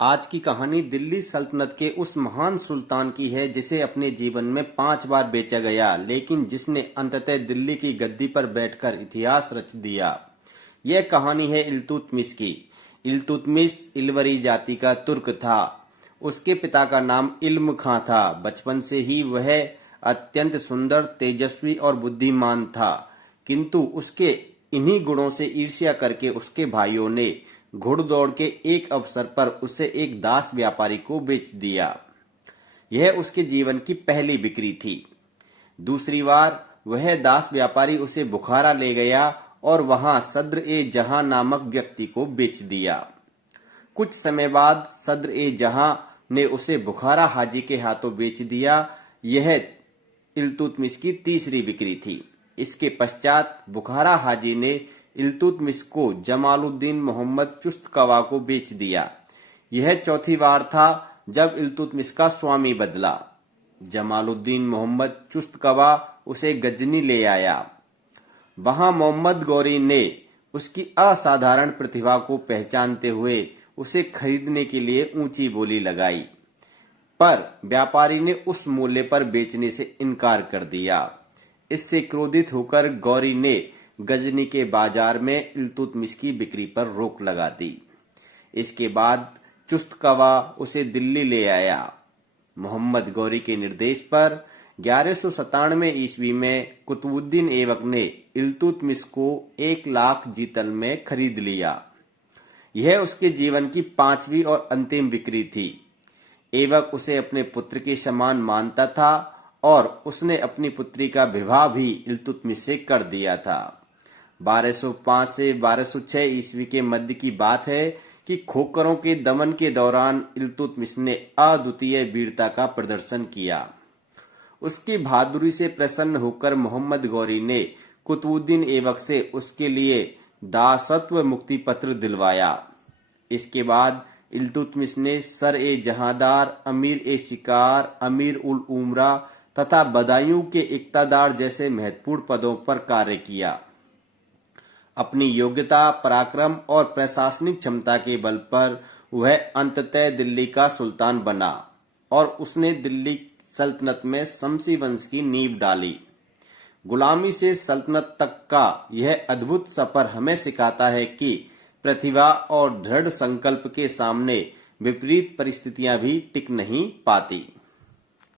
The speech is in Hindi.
आज की कहानी दिल्ली सल्तनत के उस महान सुल्तान की है जिसे अपने जीवन में 5 बार बेचा गया, लेकिन जिसने अंततः दिल्ली की गद्दी पर बैठकर इतिहास रच दिया। यह कहानी है इल्तुतमिश की। इल्तुतमिश इलवरी जाति का तुर्क था। उसके पिता का नाम इल्म खां था। बचपन से ही वह अत्यंत सुंदर, तेजस्वी और बुद्धिमान था, किंतु उसके इन्हीं गुणों से ईर्ष्या करके उसके भाइयों ने घुड़दौड़ के एक अवसर पर उसे एक दास व्यापारी को बेच दिया। यह उसके जीवन की पहली बिक्री थी। दूसरी बार वह दास व्यापारी उसे बुखारा ले गया और वहां सद्र ए जहां नामक व्यक्ति को बेच दिया। कुछ समय बाद सद्र ए जहां ने उसे बुखारा हाजी के हाथों बेच दिया। यह इल्तुतमिश की तीसरी बिक्री थी। इसके पश्चात बुखारा हाजी ने इल्तुतमिश को जमालुद्दीन मोहम्मद चुस्तकवा को बेच दिया। यह चौथी बार था जब इल्तुतमिश का स्वामी बदला। जमालुद्दीन मोहम्मद चुस्तकवा उसे गजनी ले आया। वहां मोहम्मद गौरी ने उसकी असाधारण प्रतिभा को पहचानते हुए उसे खरीदने के लिए ऊंची बोली लगाई, पर व्यापारी ने उस मूल्य पर बेचने से इनकार कर दिया। इससे क्रोधित होकर गौरी ने गजनी के बाजार में इल्तुतमिश की बिक्री पर रोक लगा दी। इसके बाद चुस्तकवा उसे दिल्ली ले आया। मोहम्मद गौरी के निर्देश पर 1197 ईस्वी में कुतुबुद्दीन ऐबक ने इल्तुतमिश को 1 लाख जीतल में खरीद लिया। यह उसके जीवन की 5वीं और अंतिम बिक्री थी। ऐबक उसे अपने पुत्र के समान मानता था और उसने अपनी पुत्री का विवाह भी इल्तुतमिश से कर दिया था। 1205 से 1206 ईस्वी के मध्य की बात है कि खोखरों के दमन के दौरान इल्तुतमिश ने अद्वितीय वीरता का प्रदर्शन किया। उसकी बहादुरी से प्रसन्न होकर मोहम्मद गौरी ने कुतुबुद्दीन ऐबक से उसके लिए दासत्व मुक्ति पत्र दिलवाया। इसके बाद इल्तुतमिश ने सर ए जहांदार, अमीर ए शिकार, अमीर उल उमरा तथा बदायूं के इक्तादार जैसे महत्वपूर्ण पदों पर कार्य किया। अपनी योग्यता, पराक्रम और प्रशासनिक क्षमता के बल पर वह अंततः दिल्ली का सुल्तान बना और उसने दिल्ली सल्तनत में शमसी वंश की नींव डाली। गुलामी से सल्तनत तक का यह अद्भुत सफर हमें सिखाता है कि प्रतिभा और दृढ़ संकल्प के सामने विपरीत परिस्थितियां भी टिक नहीं पाती।